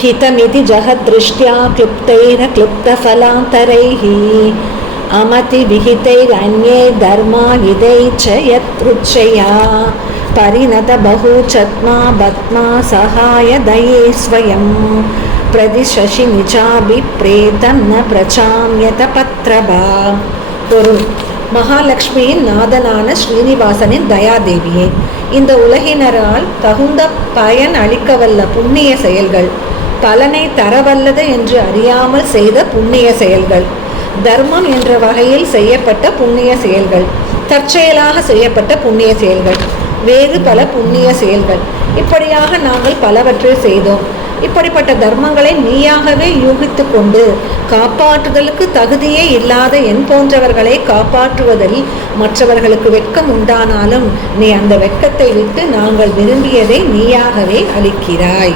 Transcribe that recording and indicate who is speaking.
Speaker 1: हितमिति जहदृष्ट्या क्लुप्तैः क्लुप्तफलान्तरैः अमतिविहितैरन्ये धर्मा इदै च यत्रुच्छया परिणतबहुचत्मा बत्मा सहायदये स्वयं प्रदिशशि निजाभिप्रेतं न प्रचाम्यत पत्रभा பொருள் மகாலட்சுமியின் நாதனான ஸ்ரீனிவாசனின் தயாதேவியே இந்த உலகினரால் தகுந்த பயன் அளிக்கவல்ல புண்ணிய செயல்கள் பலனை தரவல்லது என்று அறியாமல் செய்த புண்ணிய செயல்கள். தர்மம் என்ற வகையில் செய்யப்பட்ட புண்ணிய செயல்கள். தற்செயலாக செய்யப்பட்ட புண்ணிய செயல்கள். வேறு பல புண்ணிய செயல்கள். இப்படியாக நாங்கள் பலவற்றை செய்தோம். இப்படிப்பட்ட தர்மங்களை நீயாகவே யூகித்து கொண்டு காப்பாற்றுதலுக்கு தகுதியே இல்லாத என் போன்றவர்களை காப்பாற்றுவதில் மற்றவர்களுக்கு வெட்கம் உண்டானாலும் நீ அந்த வெட்கத்தை விட்டு நாங்கள் விரும்பியதை நீயாகவே அளிக்கிறாய்.